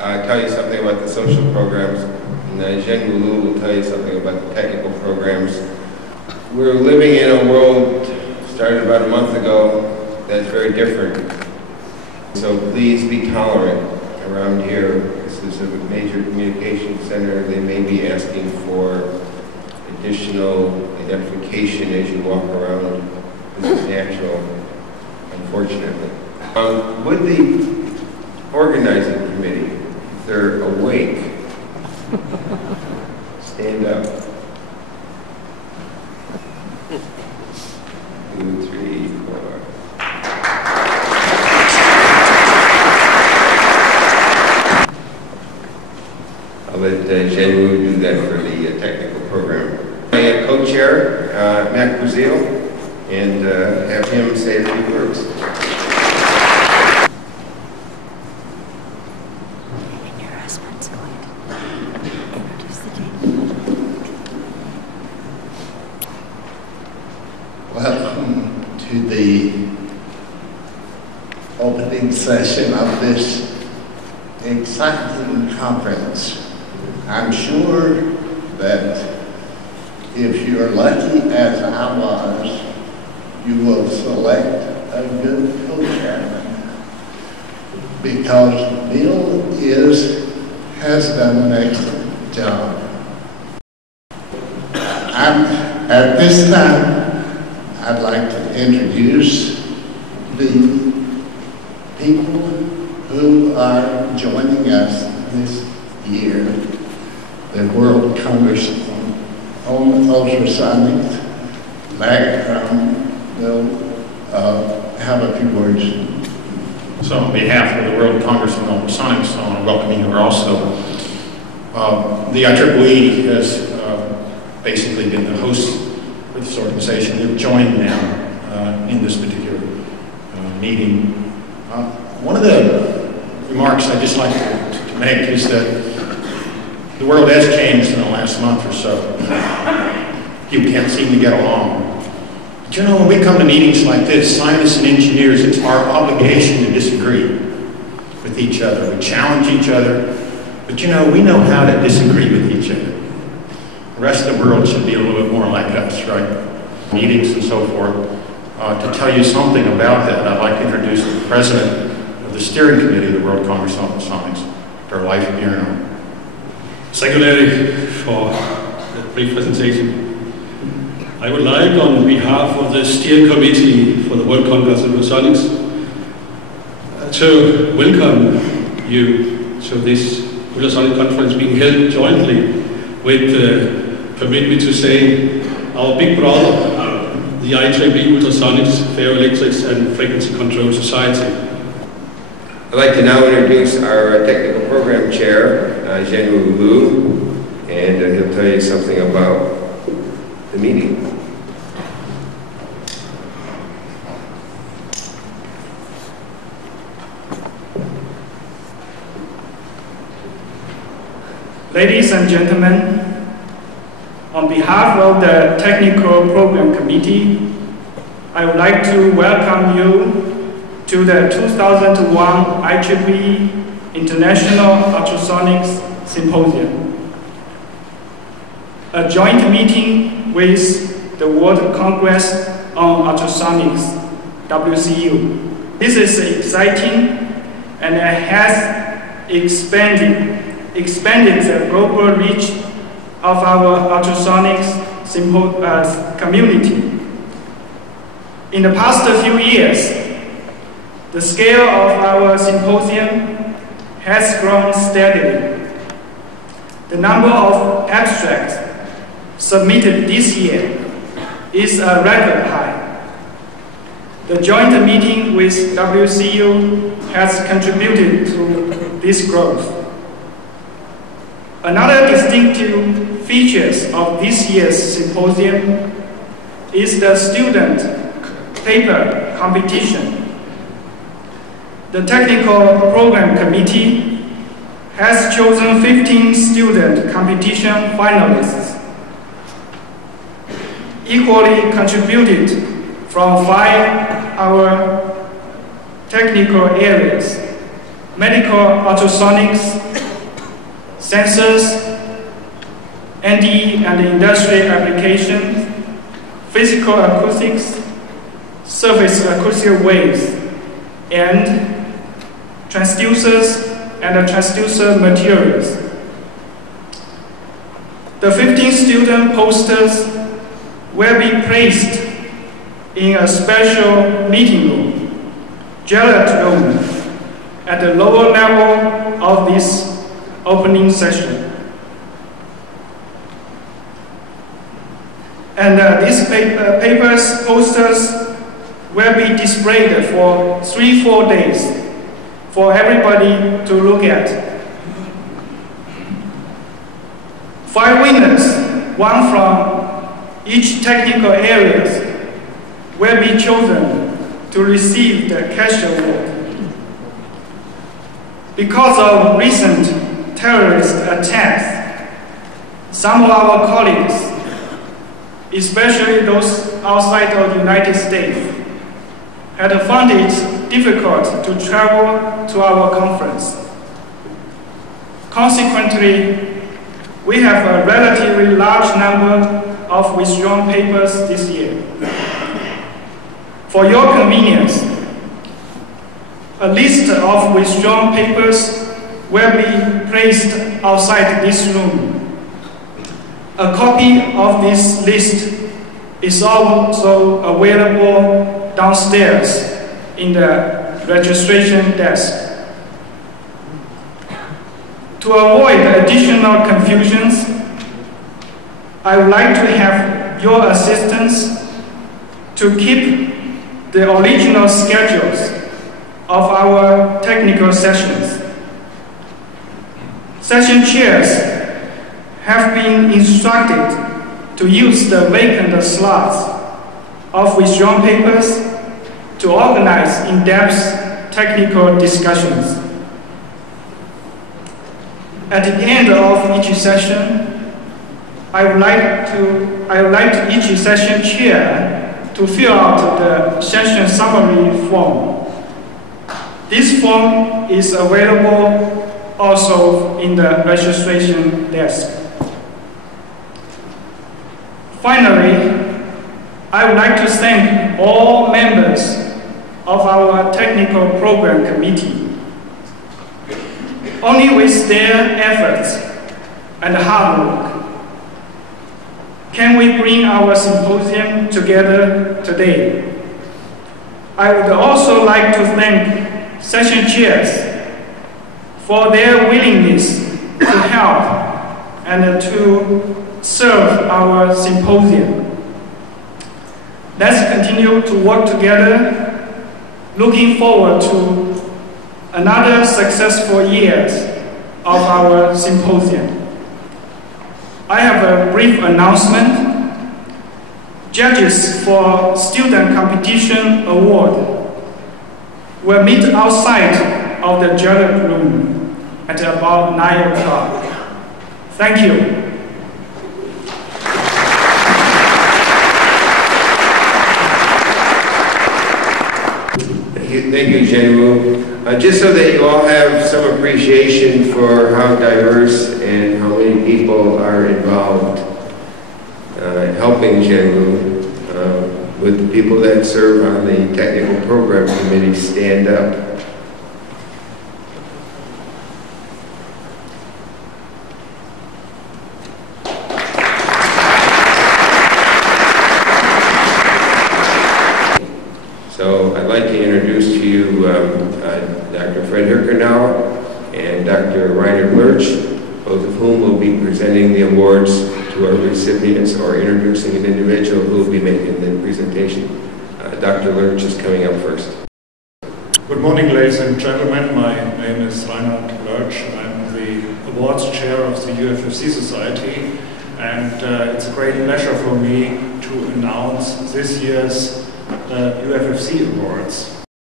tell you something about the social programs, and Zhen Wu will tell you something about the technical programs. We're living in a world, started about a month ago, that's very different. So please be tolerant around here. This is a major communication center. They may be asking for additional identification as you walk around. This is natural, unfortunately. Would the organizing committee, if they're awake, stand up? 2, 3, 4. I'll let Zhen Wu do that for the technical program. My co-chair, Matt Brazil, and have him say a few words. Welcome to the opening session of this exciting conference. I'm sure that if you're lucky as I was, you will select a good co-chairman, because Bill has done an excellent job. At this time, I'd like to introduce the people who are joining us this year. The World Congress on Ultrasonics. Mac will have a few words. So on behalf of the World Congress on Ultrasonics, I want to welcome you here also. The IEEE has basically been the host for this organization. They've joined now in this particular meeting. One of the remarks I'd just like to make is that the world has changed in the last month or so. People can't seem to get along. But you know, when we come to meetings like this, scientists and engineers, it's our obligation to disagree with each other. We challenge each other, but you know, we know how to disagree with each other. The rest of the world should be a little bit more like us, right? Meetings and so forth. To tell you something about that, I'd like to introduce the president of the steering committee of the World Congress on Ultrasonics, Dr. Leif Bjerno. Thank you, Larry, for the brief presentation. I would like, on behalf of the steering committee for the World Congress on Ultrasonics, to welcome you to this ultrasonic conference being held jointly with, permit me to say, our big brother, the IEEE Ultrasonics, Ferroelectrics and Frequency Control Society. I'd like to now introduce our technical program chair, Zhen Wu, and he'll tell you something about the meeting. Ladies and gentlemen, on behalf of the Technical Program Committee, I would like to welcome you to the 2001 IEEE International Ultrasonics Symposium, a joint meeting with the World Congress on Ultrasonics, WCU. This is exciting and has expanded the global reach of our ultrasonics community. In the past few years, the scale of our symposium has grown steadily. The number of abstracts submitted this year is a record high. The joint meeting with WCU has contributed to this growth. Another distinctive features of this year's symposium is the student paper competition. The Technical Program Committee has chosen 15 student competition finalists, equally contributed from 5 our technical areas. medical ultrasonics, sensors, NDE and industrial applications, physical acoustics, surface acoustic waves, and transducers and transducer materials. The 15 student posters will be placed in a special meeting room, Gerald room, at the lower level of this opening session. And these papers, posters, will be displayed for 3-4 days for everybody to look at. 5 winners, one from each technical areas, will be chosen to receive the cash award. Because of recent terrorist attacks, some of our colleagues, especially those outside of the United States, had found it difficult to travel to our conference. Consequently, we have a relatively large number of withdrawn papers this year. For your convenience, a list of withdrawn papers will be placed outside this room. A copy of this list is also available downstairs in the registration desk. To avoid additional confusions, I would like to have your assistance to keep the original schedules of our technical sessions. Session chairs have been instructed to use the vacant slots of withdrawn papers to organize in-depth technical discussions. At the end of each session, I would like each session chair to fill out the session summary form. This form is available also in the registration desk. Finally, I would like to thank all members of our technical program committee. Only with their efforts and hard work can we bring our symposium together today. I would also like to thank session chairs for their willingness to help and to serve our symposium. Let's continue to work together, looking forward to another successful years of our symposium. I have a brief announcement. Judges for Student Competition Award will meet outside of the jury room at about 9 o'clock. Thank you. Thank you, Jen-Wu. Just so that you all have some appreciation for how diverse and how many people are involved helping Jen-Wu, with the people that serve on the technical program committee stand up. So I'd like to introduce to you Dr. Fred Hirkenau and Dr. Rainer Lurch, both of whom will be presenting the awards to our recipients or introducing an individual who will be making the presentation. Dr. Lurch is coming up first. Good morning, ladies and gentlemen. My name is Rainer Lurch. I'm the awards chair of the UFFC Society, and it's a great pleasure for me to announce this year's UFFC Awards.